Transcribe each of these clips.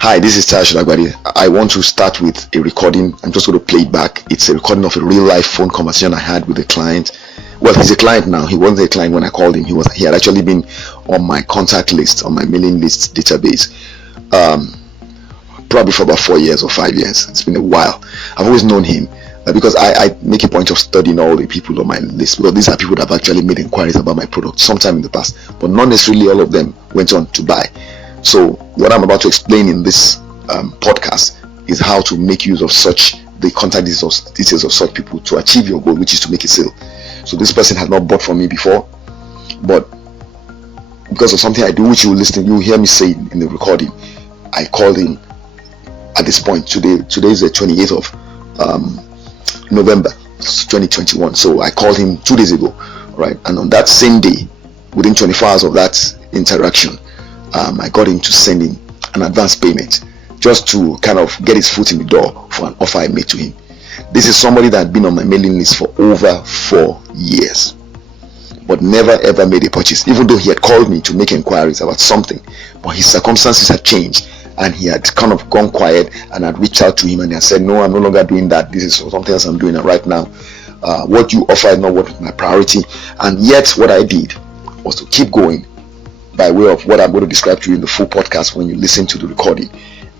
Hi, this is Solagbade. I want to start with a recording. I'm just going to play it back. It's a recording of a real life phone conversation I had with a client. Well, he's a client now. He wasn't a client when I called him. He had actually been on my contact list, on my mailing list database, probably for about 4 years or 5 years. It's been a while. I've always known him because I make a point of studying all the people on my list, because these are people that have actually made inquiries about my product sometime in the past, but not necessarily all of them went on to buy. So what I'm about to explain in this podcast is how to make use of the contact details of such people to achieve your goal, which is to make a sale. So this person had not bought from me before, but because of something I do, which you will hear me say in the recording, I called him at this point. Today is the 28th of November 2021. So I called him 2 days ago, right? And on that same day, within 24 hours of that interaction, I got him to send him an advance payment just to kind of get his foot in the door for an offer I made to him. This is somebody that had been on my mailing list for over 4 years, but never ever made a purchase, even though he had called me to make inquiries about something. But his circumstances had changed and he had kind of gone quiet, and I'd reached out to him and he had said, no, I'm no longer doing that. This is something else I'm doing right now. What you offer is not what was my priority. And yet what I did was to keep going by way of what I'm going to describe to you in the full podcast when you listen to the recording,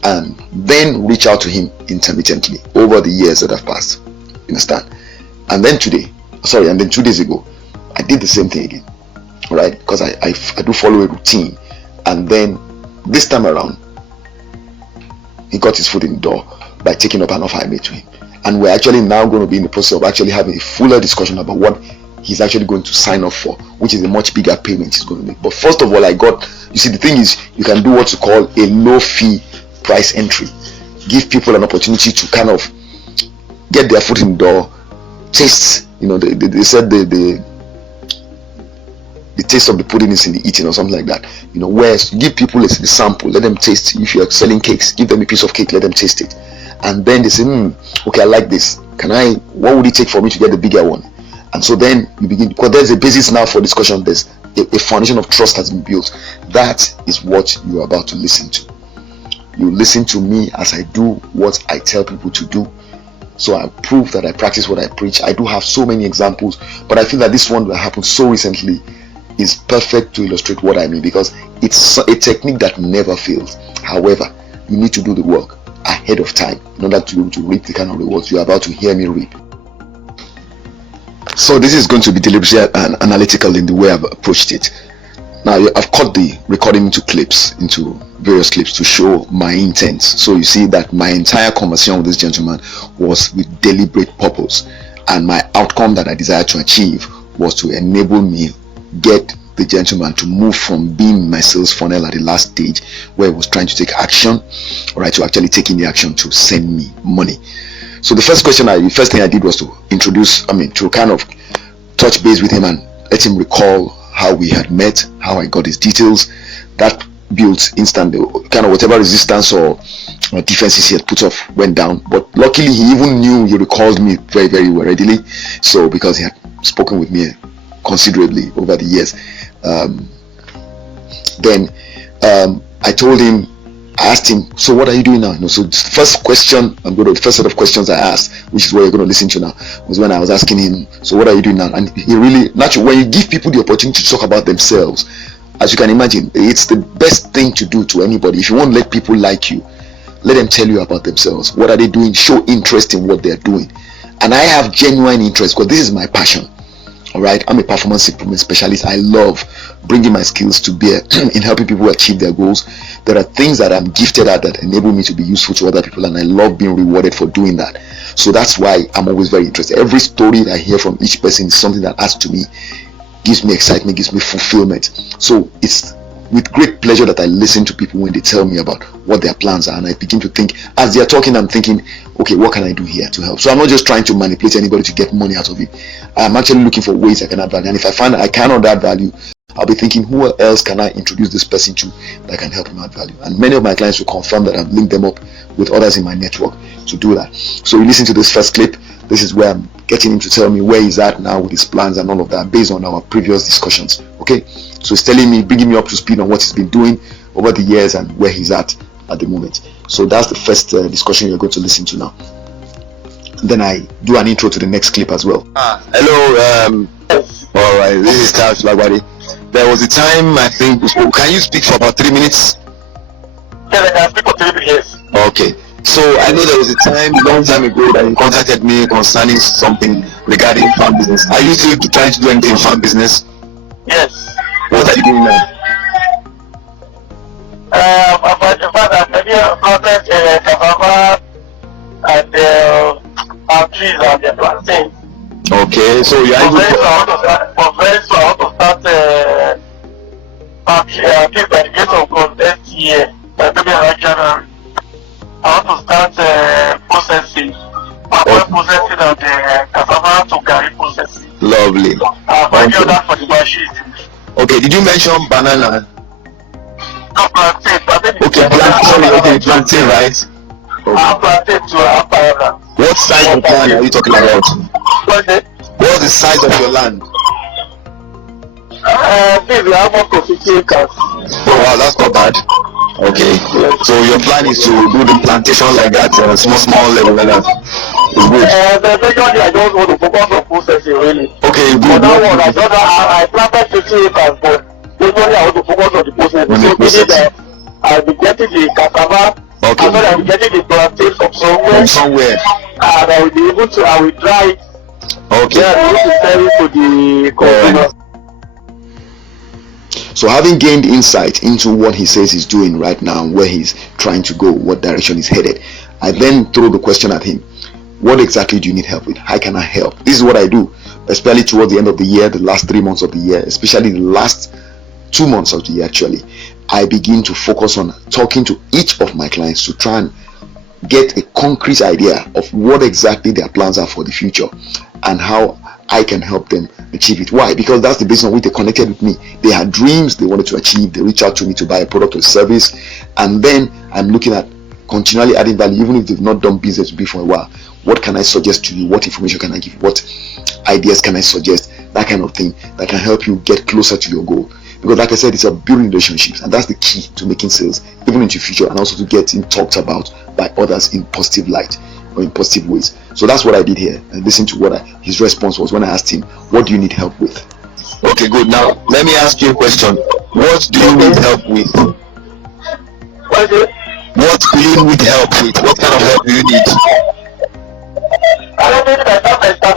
and then reach out to him intermittently over the years that have passed. You understand? And then 2 days ago, I did the same thing again, right? Because I do follow a routine. And then this time around, he got his foot in the door by taking up an offer I made to him. And we're actually now going to be in the process of actually having a fuller discussion about what he's actually going to sign up for, which is a much bigger payment he's going to make. But first of all, you see, the thing is, you can do what's called a low fee price entry. Give people an opportunity to kind of get their foot in the door, taste, they said the taste of the pudding is in the eating, or something like that. Whereas you give people a sample, let them taste. If you're selling cakes, give them a piece of cake, let them taste it. And then they say, okay, I like this. What would it take for me to get the bigger one? And so then you begin, because there's a basis now for discussion. There's a foundation of trust has been built. That is what you are about to listen to. You listen to me as I do what I tell people to do. So I prove that I practice what I preach. I do have so many examples, but I feel that this one that happened so recently is perfect to illustrate what I mean, because it's a technique that never fails. However, you need to do the work ahead of time in order to be able to reap the kind of rewards you're about to hear me reap. So this is going to be deliberately and analytical in the way I've approached it. Now, I've cut the recording into various clips to show my intent. So you see that my entire conversation with this gentleman was with deliberate purpose, and my outcome that I desired to achieve was to enable me get the gentleman to move from being my sales funnel at the last stage, where he was trying to take action, right, to actually taking the action to send me money. So the first thing I did was to kind of touch base with him and let him recall how we had met, how I got his details. That built instantly kind of whatever resistance or defenses he had put off went down. But luckily, he recalled me very, very well readily. So because he had spoken with me considerably over the years, then I asked him, so what are you doing now? So the first set of questions I asked, which is what you're going to listen to now, was when I was asking him, so what are you doing now? And he really, naturally, when you give people the opportunity to talk about themselves, as you can imagine, it's the best thing to do to anybody. If you want to let people like you, let them tell you about themselves. What are they doing? Show interest in what they're doing. And I have genuine interest because this is my passion. All right, I'm a performance improvement specialist. I love bringing my skills to bear in helping people achieve their goals. There are things that I'm gifted at that enable me to be useful to other people, and I love being rewarded for doing that. So that's why I'm always very interested. Every story that I hear from each person is something that adds to me, gives me excitement, gives me fulfillment. So it's with great pleasure that I listen to people when they tell me about what their plans are, and I begin to think, as they are talking, I'm thinking, okay, what can I do here to help? So I'm not just trying to manipulate anybody to get money out of it. I'm actually looking for ways I can add value, and if I find that I cannot add value, I'll be thinking, who else can I introduce this person to that can help him add value? And many of my clients will confirm that I've linked them up with others in my network to do that. So you listen to this first clip. This is where I'm getting him to tell me where he's at now with his plans and all of that based on our previous discussions. Okay, so he's telling me, bringing me up to speed on what he's been doing over the years and where he's at at the moment. So that's the first discussion you're going to listen to now. Then I do an intro to the next clip as well. Hello. All right. This is Solagbade. There was a time I think we spoke. Can you speak for about 3 minutes? Yeah, I can speak for 3 minutes. Okay. So I know there was a time, long time ago, that you contacted me concerning something regarding farm business. Are you still trying to do anything in farm business? Yes. What are you doing now? I'm planting cassava and trees and the plantains. Okay, so you are very soon I want to start I think by the grace of God next year, maybe around January, I want to start processing. Processing of the cassava to garri processing. Lovely. I'm doing that for the machine. Okay, did you mention banana? No, plantain. Okay, plantain, right? I'm planting to banana. What size of land are you talking about? What's the size of your land? Maybe almost 50 acres. Oh wow, that's not bad. Okay, so your plan is to do the plantation like that, small level like that. It's good. Basically, I don't want to focus on processing really. Okay, good. For that one, I planted 50 acres, but basically I want to focus on the processing. So meaning that I'll be getting the cassava. Okay. And then I'll be getting the plantain from somewhere. And I will be able to, I will dry it. Okay. Then I will sell it to the consumers. So having gained insight into what he says he's doing right now, where he's trying to go, what direction he's headed, I then throw the question at him: what exactly do you need help with? How can I help? This is what I do, especially towards the end of the year, the last 3 months of the year, especially the last 2 months of the year actually. I begin to focus on talking to each of my clients to try and get a concrete idea of what exactly their plans are for the future and how I can help them achieve it. Why? Because that's the basis on which they connected with me. They had dreams they wanted to achieve. They reached out to me to buy a product or service, and then I'm looking at continually adding value, even if they've not done business with me for a while. What can I suggest to you? What information can I give? What ideas can I suggest? That kind of thing that can help you get closer to your goal. Because like I said, it's a building relationships, and that's the key to making sales even into the future, and also to getting talked about by others in positive light or in positive ways. So that's what I did here, and listen to what his response was when I asked him, what do you need help with? Okay, good. Now let me ask you a question. What do you need help with? What do you need help with? What kind of help do you need? I don't think that I start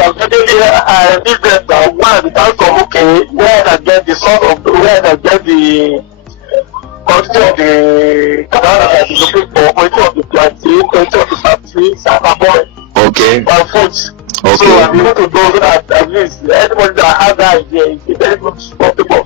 business one because of okay, where I get the sort of where I get the quantity of the cassava that I'm looking for, quantity of the plantain, quantity of the factory, saffron, okay, and fruits. Okay. So I'm able to know that at least anybody that has that idea is very much possible.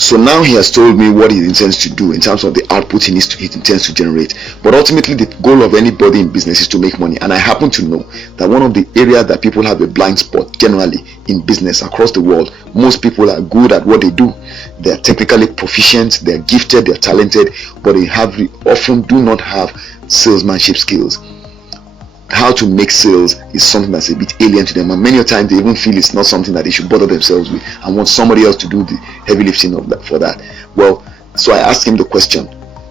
So now he has told me what he intends to do in terms of the output he intends to generate. But ultimately, the goal of anybody in business is to make money. And I happen to know that one of the areas that people have a blind spot generally in business across the world, most people are good at what they do. They're technically proficient, they're gifted, they're talented, but they often do not have salesmanship skills. How to make sales is something that's a bit alien to them, and many times they even feel it's not something that they should bother themselves with and want somebody else to do the heavy lifting of that for that. Well, so I asked him the question: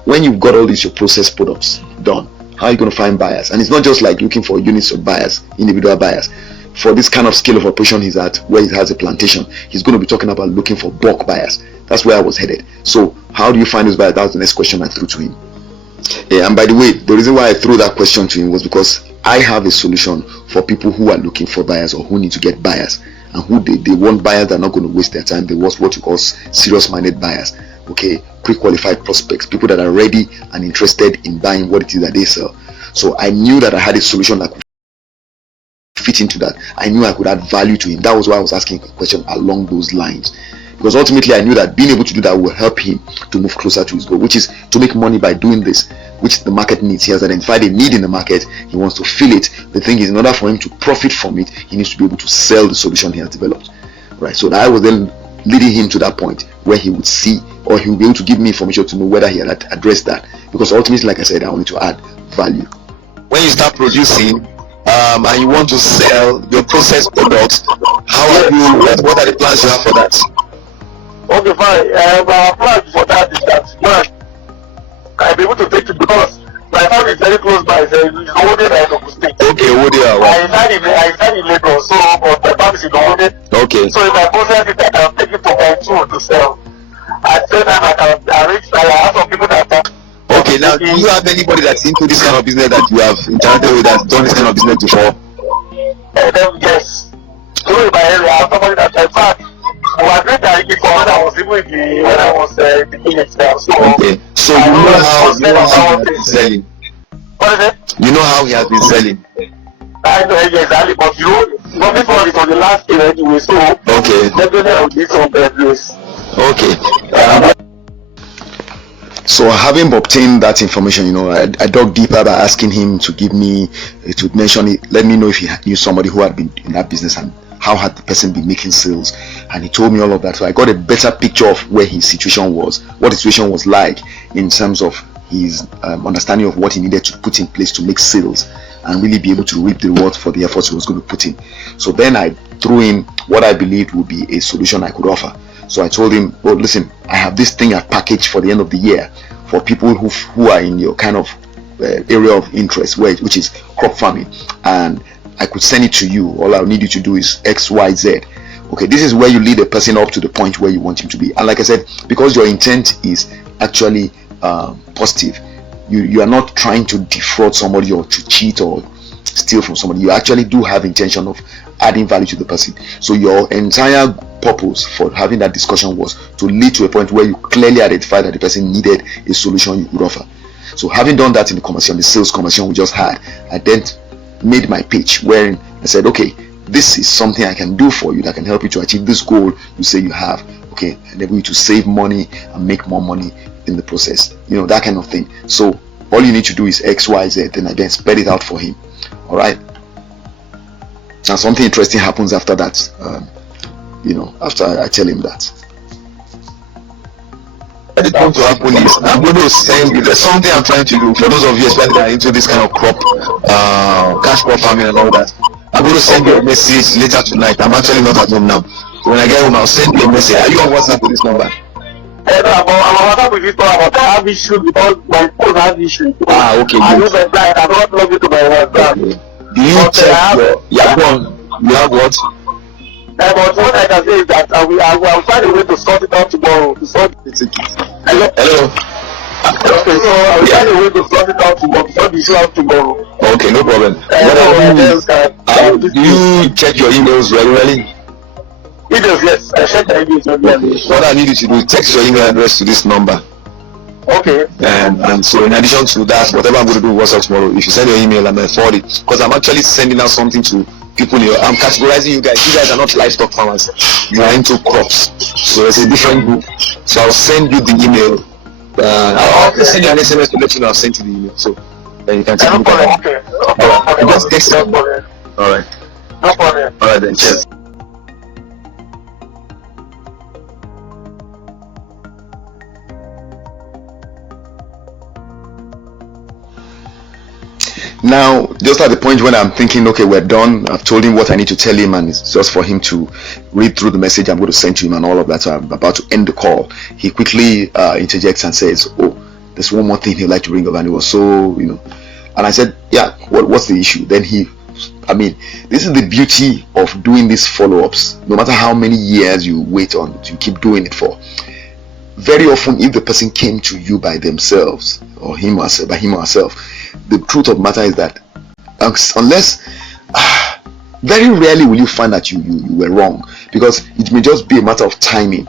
when you've got all these your processed products done, how are you going to find buyers? And it's not just like looking for units of buyers, individual buyers. For this kind of scale of operation he's at, where he has a plantation, he's going to be talking about looking for bulk buyers. That's where I was headed. So how do you find those buyers? That was the next question I threw to him. Yeah, and by the way, the reason why I threw that question to him was because I have a solution for people who are looking for buyers or who need to get buyers, and who they want buyers that are not going to waste their time. They want what you call serious-minded buyers, okay, pre-qualified prospects, people that are ready and interested in buying what it is that they sell. So I knew that I had a solution that could fit into that. I knew I could add value to him. That was why I was asking a question along those lines, because ultimately I knew that being able to do that will help him to move closer to his goal, which is to make money by doing this, which the market needs. He has identified a need in the market. He wants to fill it. The thing is, in order for him to profit from it, he needs to be able to sell the solution he has developed, right? So I was then leading him to that point where he would see, or he would be able to give me information to know whether he had addressed that, because ultimately, like I said, I wanted to add value. When you start producing and you want to sell your processed products, how are you? What are the plans you have for that? Okay, fine. Our plan for that is that Yes, Owode is Ogun State. Okay, Owode. I reside in Lagos, so but the bank is in Owode. Okay. So if I process it, I can take it to my tool to sell. At the same time, I can arrange. I have some people that are. Okay, now do you have anybody that's into this kind of business that you have interacted with that's done this kind of business before? Yes. So in my area, I have somebody that in fact, we agreed that before when I was even when I was beginning now. So okay. So you know how he has been selling. What is it? You know how he has been selling. I know exactly, but you know, not before it was the last year anyway. So okay. Definitely I will need some place. Okay. So having obtained that information, I dug deeper by asking him to give me, to mention it, let me know if he knew somebody who had been in that business and how had the person been making sales. And he told me all of that. So I got a better picture of where his situation was, what the situation was like in terms of his understanding of what he needed to put in place to make sales and really be able to reap the reward for the efforts he was going to put in. So then I threw in what I believed would be a solution I could offer. So I told him, well, listen, I have this thing at package for the end of the year for people who are in your kind of area of interest, which is crop farming, and I could send it to you. All I need you to do is X, Y, Z. Okay, this is where you lead a person up to the point where you want him to be. And like I said, because your intent is actually positive, you are not trying to defraud somebody or to cheat or steal from somebody. You actually do have intention of adding value to the person. So your entire purpose for having that discussion was to lead to a point where you clearly identified that the person needed a solution you could offer. So having done that in the conversation, the sales conversation we just had, I then made my pitch wherein I said, okay, this is something I can do for you that can help you to achieve this goal you say you have, okay, enable you to save money and make more money in the process, that kind of thing. So all you need to do is X, Y, Z, then I then spell it out for him. All right. And something interesting happens after that. After I tell him that. What is going to happen is I'm going to send you. There's something I'm trying to do for those of you especially that are into this kind of cash crop farming and all that. I'm going to send you a message later tonight. I'm actually not at home now. When I get home, I'll send you a message. Are you on WhatsApp with this number? I'm on WhatsApp with this number, but I have issues because my phone has issues. Okay. I use my blind. I'm not logged into my WhatsApp. Do you check you have what? But what I can say is that I will find a way to sort it out tomorrow. Hello? Okay, so I will find a way to sort it out tomorrow. Sort the issue out tomorrow. Okay, no problem. Do you check your emails regularly? Emails, yes. I check my emails regularly. What I need you to do is text your email address to this number. Okay. And so in addition to that, whatever I'm going to do WhatsApp tomorrow, if you send your email, I'm going to forward it. Because I'm actually sending out something to people here. I'm categorizing you guys. You guys are not livestock farmers. You are into crops. So it's a different group. So I'll send you the email. I'll send you an SMS to let you know I've sent you the email. So then you can take a look at it. Okay. Just text them. Alright. No problem. Alright then, cheers. Now, just at the point when I'm thinking, okay, we're done, I've told him what I need to tell him, and it's just for him to read through the message I'm going to send to him and all of that. So I'm about to end the call. He quickly interjects and says, oh, there's one more thing he'd like to bring up. And it was so, and I said, yeah, what's the issue? Then this is the beauty of doing these follow-ups. No matter how many years you wait on, you keep doing it for. Very often, if the person came to you by themselves, or by him or herself, the truth of the matter is that unless very rarely will you find that you were wrong, because it may just be a matter of timing.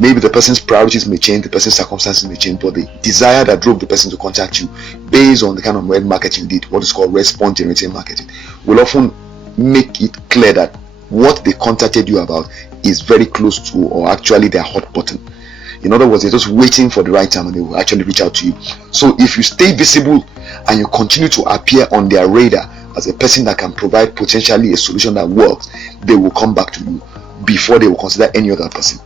Maybe the person's priorities may change, the person's circumstances may change, but the desire that drove the person to contact you based on the kind of web marketing you did, what is called response generating marketing, will often make it clear that what they contacted you about is very close to, or actually their hot button. In other words, they're just waiting for the right time and they will actually reach out to you. So if you stay visible and you continue to appear on their radar as a person that can provide potentially a solution that works, they will come back to you before they will consider any other person.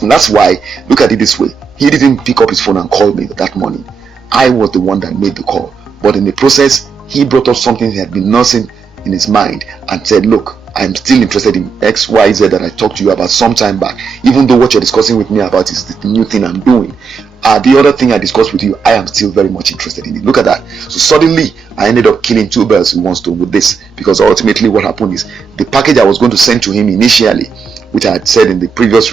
And that's why, look at it this way, he didn't pick up his phone and call me that morning. I was the one that made the call, but in the process he brought up something he had been nursing in his mind and said, look, I'm still interested in XYZ that I talked to you about some time back, even though what you're discussing with me about is the new thing I'm doing. The other thing I discussed with you, I am still very much interested in it. Look at that. So suddenly I ended up killing two birds with one stone with this, because ultimately what happened is the package I was going to send to him initially, which I had said in the previous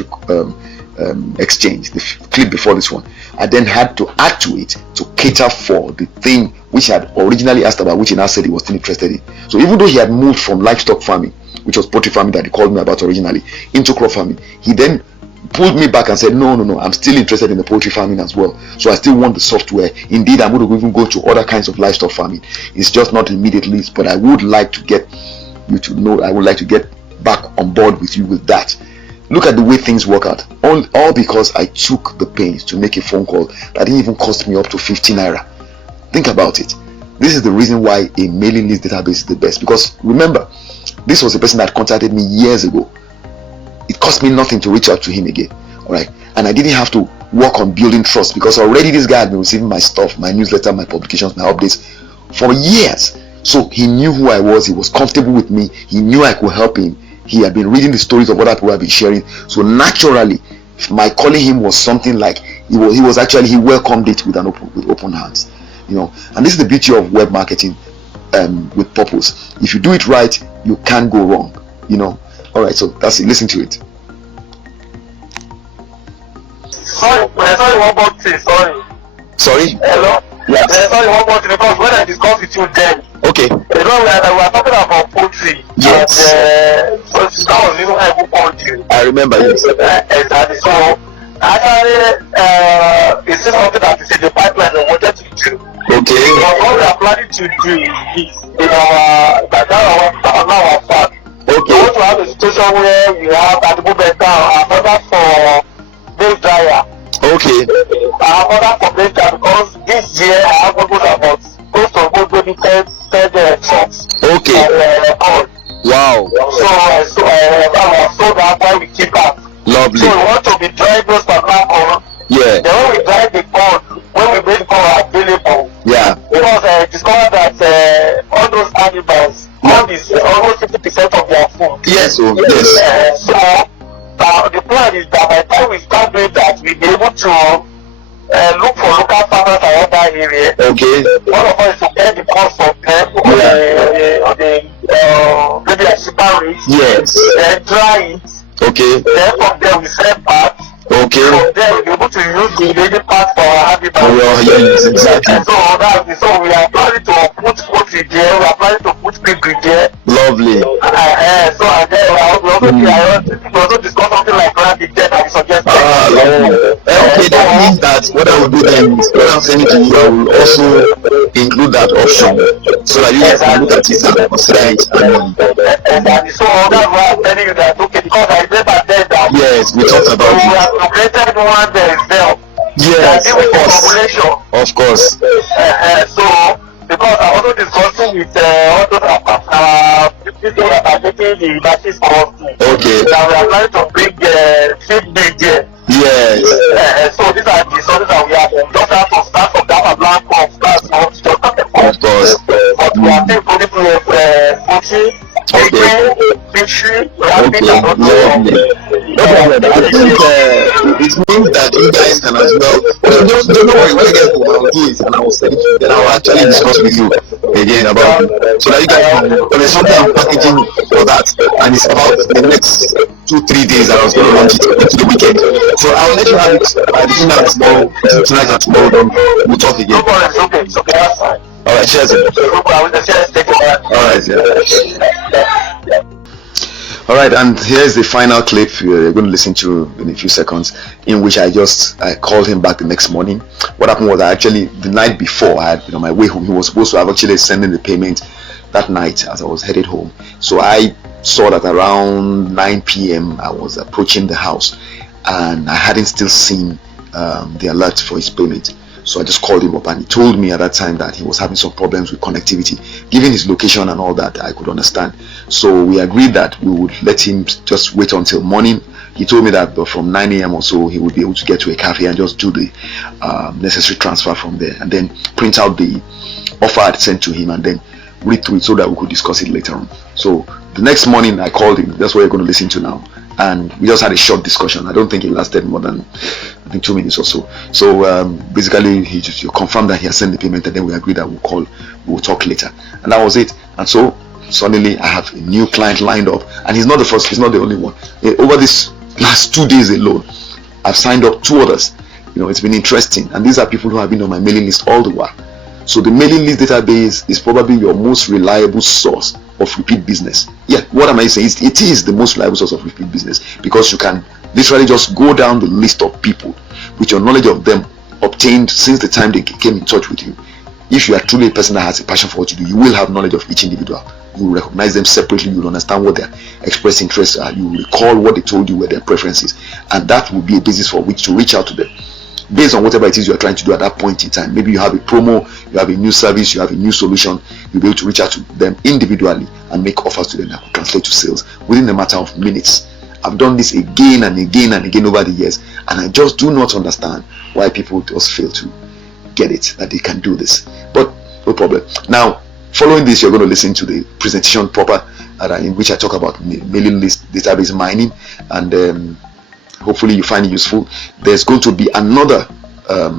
exchange, the clip before this one, I then had to add to it to cater for the thing which I had originally asked about, which he now said he was still interested in. So even though he had moved from livestock farming, which was poultry farming that he called me about originally, into crop farming, he then pulled me back and said, no, I'm still interested in the poultry farming as well. So I still want the software. Indeed, I'm going to even go to other kinds of livestock farming. It's just not immediately, but I would like to get you to know, I would like to get back on board with you with that. Look at the way things work out. All because I took the pains to make a phone call that didn't even cost me up to 50 naira. Think about it. This is the reason why a mailing list database is the best. Because remember, this was a person that contacted me years ago. It cost me nothing to reach out to him again. Alright. And I didn't have to work on building trust, because already this guy had been receiving my stuff, my newsletter, my publications, my updates for years. So he knew who I was, he was comfortable with me, he knew I could help him. He had been reading the stories of other people I've been sharing. So naturally, my calling him was something like he welcomed it with open hands. And this is the beauty of web marketing with purpose. If you do it right, you can't go wrong. Alright, so that's it. Listen to it. Sorry, one more thing, sorry. Sorry? Hello? Yes. Sorry, one more thing, because when I discussed with you then, Okay. we were talking about poultry. Yes. And, so that was even able poultry. I remember you. Exactly. So actually, it's still something that is in the pipeline I wanted to do. Okay. But what we are planning to do is in our farm. Okay. We want to have a situation where we have at the moment now another for milk dryer. Okay. Another for milk dryer, because this year I have almost about close to maybe 10 trucks. Okay. Wow. So that's why we keep up. Lovely. So we want to be drying those banana corn. Yeah. Then when we dry the corn, when we make corn available. Yeah. Because I discovered that all those animals, corn is almost 50% of their food. Yes. Yes. So the plan is that by the time we start doing that, we'll be able to look for local farmers around that area. Okay. One of us to get the cost from them maybe a cheaper rate. Yes. Then dry it. Okay. Then from there we sell parts. Okay. From there we'll be able to use the remaining parts for our habitat. Oh, yes, exactly. And so we are planning to put poultry there. We are planning to put piggery there. Lovely. So and then we also discuss something like rabbit there that we suggested. Lovely. Okay, that means that what I will do then is when I'm sending to you, I will also include that option so that you guys can look at it and consider it. And so that's why I'm telling you that, okay, because I remember then that yes, we talked about we it. have created one there is there. Yes, with the population. Of course. So because I'm also discussing with all those people that are taking the university course. Okay. That we are planning to bring feed big there. Yes. So these are the stories that we have. We just have to start from that blank of class. Of course. But we are still putting poultry, fishery, rabbit, and all those. I think it means that you guys can as well. Don't worry, when I get home, I will do it and I will send it. Then I will actually discuss with you again about it. So that you guys can, there's something I'm packaging for that, and it's about the next 2-3 days that I was going to launch it into the weekend. So I will let you have it between now and tomorrow, tonight and tomorrow, then we'll talk again. It's okay, that's fine. Alright, cheers. Alright, yeah. Alright, and here's the final clip you're going to listen to in a few seconds, in which I called him back the next morning. What happened was the night before, I had my way home. He was supposed to have actually sending the payment that night as I was headed home. So I saw that around 9 p.m. I was approaching the house and I hadn't still seen the alert for his payment. So I just called him up and he told me at that time that he was having some problems with connectivity. Given his location and all that, I could understand. So we agreed that we would let him just wait until morning. He told me that from 9 a.m. or so he would be able to get to a cafe and just do the necessary transfer from there and then print out the offer I'd sent to him and then read through it so that we could discuss it later on. So the next morning I called him. That's what you're going to listen to now. and we just had a short discussion. I don't think it lasted more than, I think, 2 minutes or so. So basically he just confirmed that he has sent the payment, and then we agreed that we'll talk later, and that was it. And so suddenly I have a new client lined up, and he's not the first, he's not the only one. Over this last 2 days alone, I've signed up 2 others. It's been interesting, and these are people who have been on my mailing list all the while. So the mailing list database is probably your most reliable source of repeat business. Yeah, what am I saying? It is the most reliable source of repeat business, because you can literally just go down the list of people with your knowledge of them obtained since the time they came in touch with you. If you are truly a person that has a passion for what you do, you will have knowledge of each individual. You will recognize them separately. You will understand what their expressed interests are. You will recall what they told you were their preferences, and that will be a basis for which to reach out to them based on whatever it is you are trying to do at that point in time. Maybe you have a promo, you have a new service, you have a new solution. You'll be able to reach out to them individually and make offers to them that will translate to sales within a matter of minutes. I've done this again and again and again over the years, and I just do not understand why people just fail to get it, that they can do this. But no problem. Now, following this, you're going to listen to the presentation proper, in which I talk about mailing list database mining, and hopefully you find it useful. There's going to be another a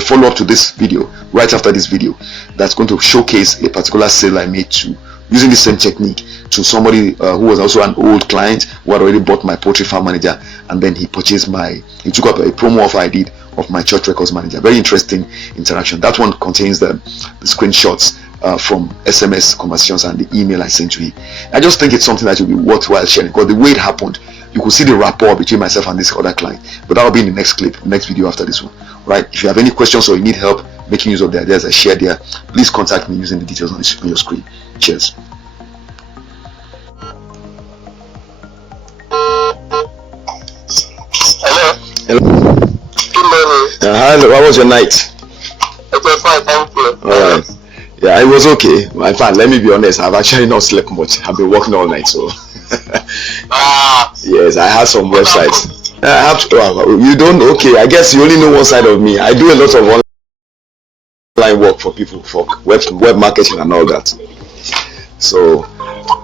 follow-up to this video right after this video, that's going to showcase a particular sale I made to using the same technique to somebody who was also an old client who had already bought my poultry farm manager, and then he took up a promo offer I did of my church records manager. Very interesting interaction. That one contains the screenshots from SMS conversations and the email I sent to him. I just think it's something that will be worthwhile sharing, because the way it happened, you could see the rapport between myself and this other client. But that will be in the next clip, next video after this one. Right? If you have any questions or you need help making use of the ideas I shared there, please contact me using the details on your screen. Cheers. Hello. Hello. How was your night? It was fine, thank you. All right. Yeah, it was okay. In fact, let me be honest, I've actually not slept much. I've been working all night, so yes, I had some websites. I have to, you don't? Okay, I guess you only know one side of me. I do a lot of online work for people, for web marketing and all that. So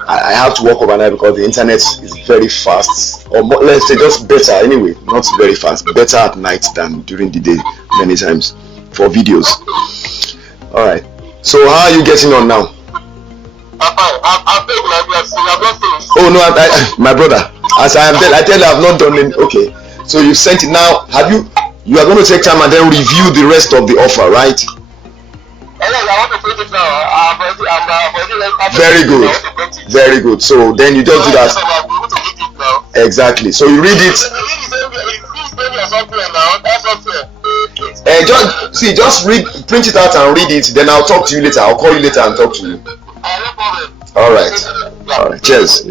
I have to work overnight because the internet is very fast, or let's say just better anyway, not very fast, better at night than during the day many times for videos. All right. So how are you getting on now? Oh no, my brother, as I tell you, I've not done it. Okay, so you sent it now. You are going to take time and then review the rest of the offer, right? Very good, very good. So then you just do that. Exactly. So you read it. Just print it out and read it. Then I'll talk to you later. I'll call you later and talk to you. All right. Cheers.